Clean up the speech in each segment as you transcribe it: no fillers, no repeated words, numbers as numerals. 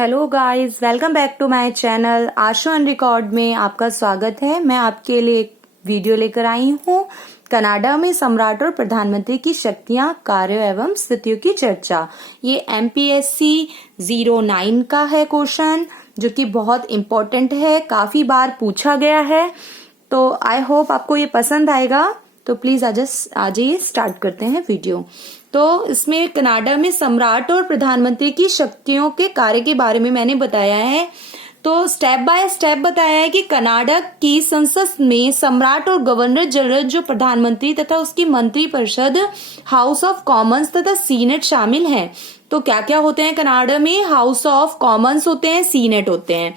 Hello guys, welcome back to my channel Ashu on record में आपका स्वागत है। मैं आपके लिए एक वीडियो लेकर आई हूँ। कनाडा में सम्राट और प्रधानमंत्री की शक्तियां, कार्यों एवं स्थितियों की चर्चा। ये MPSC 09 का है क्वेश्चन, जो कि बहुत इम्पोर्टेंट है, काफी बार पूछा गया है। तो आई होप आपको ये पसंद आएगा। तो प्लीज आज ये स्टार्ट करते हैं वीडियो। तो इसमें कनाडा में सम्राट और प्रधानमंत्री की शक्तियों के कार्य के बारे में मैंने बताया है। तो स्टेप बाय स्टेप बताया है कि कनाडा की संसद में सम्राट और गवर्नर जनरल, जो प्रधानमंत्री तथा उसकी मंत्री परिषद, हाउस ऑफ कॉमन्स तथा सीनेट शामिल हैं। तो क्या क्या होते हैं कनाडा में? हाउस ऑफ कॉमन्स होते हैं, सीनेट होते हैं।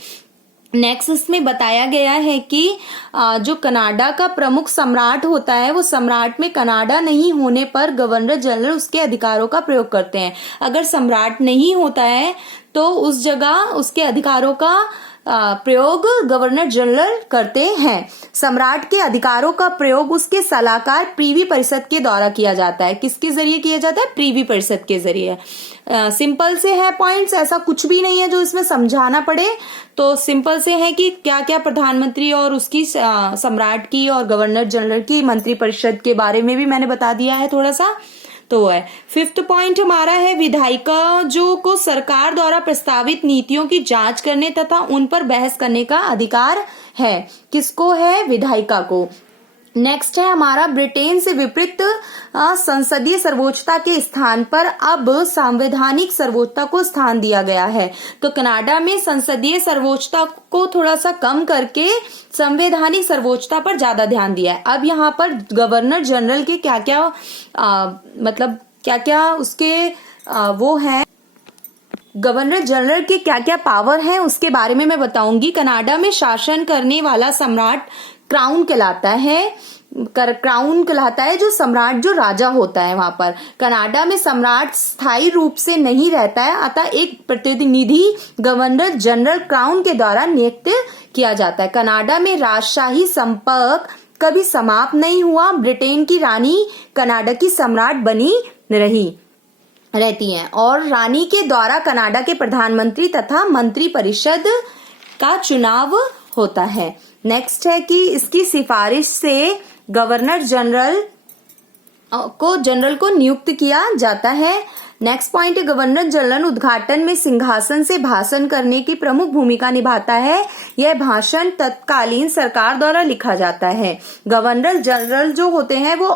नेक्स्ट इसमें बताया गया है कि जो कनाडा का प्रमुख सम्राट होता है, वो सम्राट में कनाडा नहीं होने पर गवर्नर जनरल उसके अधिकारों का प्रयोग करते हैं। अगर सम्राट नहीं होता है तो उस जगह उसके अधिकारों का प्रयोग गवर्नर जनरल करते हैं। सम्राट के अधिकारों का प्रयोग उसके सलाहकार प्रीवी परिषद के द्वारा किया जाता है। किसके जरिए किया जाता है? प्रीवी परिषद के जरिए। सिंपल से है पॉइंट्स, ऐसा कुछ भी नहीं है जो इसमें समझाना पड़े। तो सिंपल से है कि क्या क्या प्रधानमंत्री और उसकी सम्राट की और गवर्नर जनरल की मंत्री परिषद के बारे में भी मैंने बता दिया है थोड़ा सा। तो है फिफ्थ पॉइंट हमारा है विधायिका जो को सरकार द्वारा प्रस्तावित नीतियों की जांच करने तथा उन पर बहस करने का अधिकार है। किसको है? विधायिका को। नेक्स्ट है हमारा ब्रिटेन से विपरीत संसदीय सर्वोच्चता के स्थान पर अब संवैधानिक सर्वोच्चता को स्थान दिया गया है। तो कनाडा में संसदीय सर्वोच्चता को थोड़ा सा कम करके संवैधानिक सर्वोच्चता पर ज्यादा ध्यान दिया है। अब यहाँ पर गवर्नर जनरल के क्या क्या मतलब क्या क्या उसके वो है, गवर्नर जनरल के क्या क्या पावर है उसके बारे में मैं बताऊंगी। कनाडा में शासन करने वाला सम्राट क्राउन कहलाता है। क्राउन कहलाता है जो सम्राट, जो राजा होता है वहां पर। कनाडा में सम्राट स्थायी रूप से नहीं रहता है, अतः एक प्रतिनिधि गवर्नर जनरल क्राउन के द्वारा नियुक्त किया जाता है। कनाडा में राजशाही संपर्क कभी समाप्त नहीं हुआ। ब्रिटेन की रानी कनाडा की सम्राट बनी रहती हैं और रानी के द्वारा कनाडा के प्रधानमंत्री तथा मंत्री परिषद का चुनाव होता है। नेक्स्ट है कि इसकी सिफारिश से गवर्नर जनरल को नियुक्त किया जाता है। नेक्स्ट पॉइंट है गवर्नर जनरल उद्घाटन में सिंहासन से भाषण करने की प्रमुख भूमिका निभाता है। यह भाषण तत्कालीन सरकार द्वारा लिखा जाता है। गवर्नर जनरल जो होते हैं वो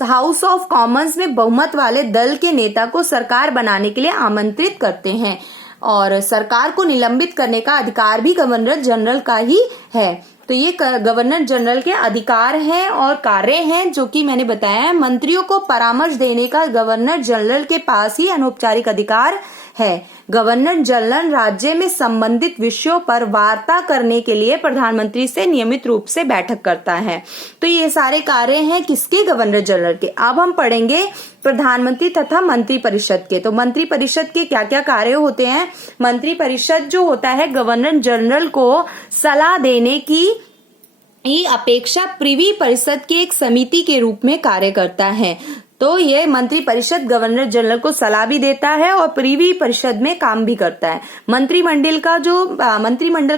हाउस ऑफ कॉमन्स में बहुमत वाले दल के नेता को सरकार बनाने के लिए आमंत्रित करते हैं और सरकार को निलंबित करने का अधिकार भी गवर्नर जनरल का ही है। तो ये गवर्नर जनरल के अधिकार हैं और कार्य हैं जो कि मैंने बताया है। मंत्रियों को परामर्श देने का गवर्नर जनरल के पास ही अनौपचारिक अधिकार है। गवर्नर जनरल राज्य में संबंधित विषयों पर वार्ता करने के लिए प्रधानमंत्री से नियमित रूप से बैठक करता है। तो ये सारे कार्य हैं किसके? गवर्नर जनरल के। अब हम पढ़ेंगे प्रधानमंत्री तथा मंत्री परिषद के। तो मंत्री परिषद के क्या क्या कार्य होते हैं? मंत्री परिषद जो होता है गवर्नर जनरल को सलाह देने की अपेक्षा प्रीवी परिषद की एक समिति के रूप में कार्य करता है। तो ये मंत्री परिषद गवर्नर जनरल को सलाह भी देता है और प्रीवी परिषद में काम भी करता है। मंत्रिमंडल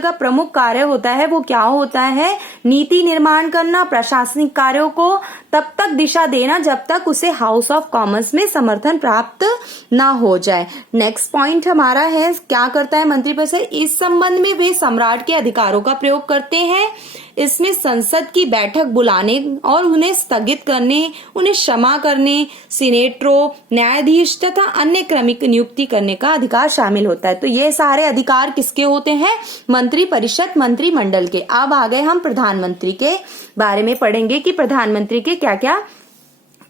का प्रमुख कार्य होता है वो क्या होता है? नीति निर्माण करना, प्रशासनिक कार्यों को तब तक दिशा देना जब तक उसे हाउस ऑफ कॉमन्स में समर्थन प्राप्त ना हो जाए। नेक्स्ट पॉइंट हमारा है क्या करता है मंत्री परिषद? इस संबंध में वे सम्राट के अधिकारों का प्रयोग करते हैं। इसमें संसद की बैठक बुलाने और उन्हें स्थगित करने, उन्हें क्षमा करने, सीनेटरों, न्यायाधीश तथा अन्य क्रमिक नियुक्ति करने का अधिकार शामिल होता है। तो ये सारे अधिकार किसके होते हैं? मंत्री परिषद, मंत्रिमंडल के। अब आ गए हम प्रधानमंत्री के बारे में पढ़ेंगे कि प्रधानमंत्री के क्या क्या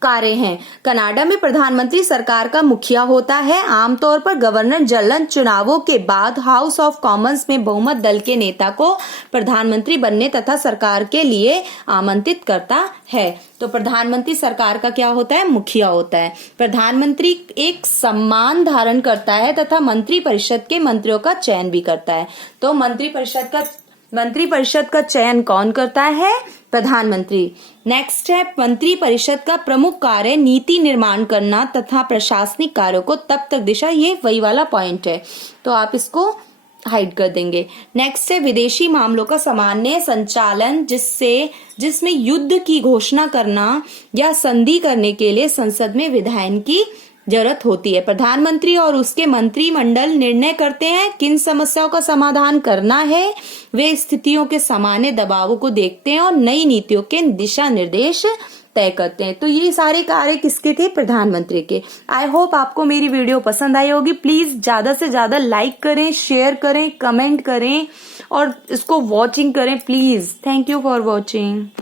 कार्य हैं। कनाडा में प्रधानमंत्री सरकार का मुखिया होता है। आमतौर पर गवर्नर जनरल चुनावों के बाद हाउस ऑफ कॉमन्स में बहुमत दल के नेता को प्रधानमंत्री बनने तथा सरकार के लिए आमंत्रित करता है। तो प्रधानमंत्री सरकार का क्या होता है? मुखिया होता है। प्रधानमंत्री एक सम्मान धारण करता है तथा मंत्री परिषद के मंत्रियों का चयन भी करता है। तो मंत्री परिषद का चयन कौन करता है? प्रधानमंत्री। नेक्स्ट है मंत्री परिषद का प्रमुख कार्य नीति निर्माण करना तथा प्रशासनिक कार्यों को तब तक दिशा, ये वही वाला पॉइंट है, तो आप इसको हाइड कर देंगे। नेक्स्ट है विदेशी मामलों का सामान्य संचालन, जिसमें युद्ध की घोषणा करना या संधि करने के लिए संसद में विधायन की जरूरत होती है। प्रधानमंत्री और उसके मंत्रिमंडल निर्णय करते हैं किन समस्याओं का समाधान करना है, वे स्थितियों के सामान्य दबावों को देखते हैं और नई नीतियों के दिशा निर्देश तय करते हैं। तो ये सारे कार्य किसके थे? प्रधानमंत्री के। आई होप आपको मेरी वीडियो पसंद आई होगी। प्लीज ज्यादा से ज्यादा लाइक करें, शेयर करें, कमेंट करें और इसको वॉचिंग करें please. Thank you for watching.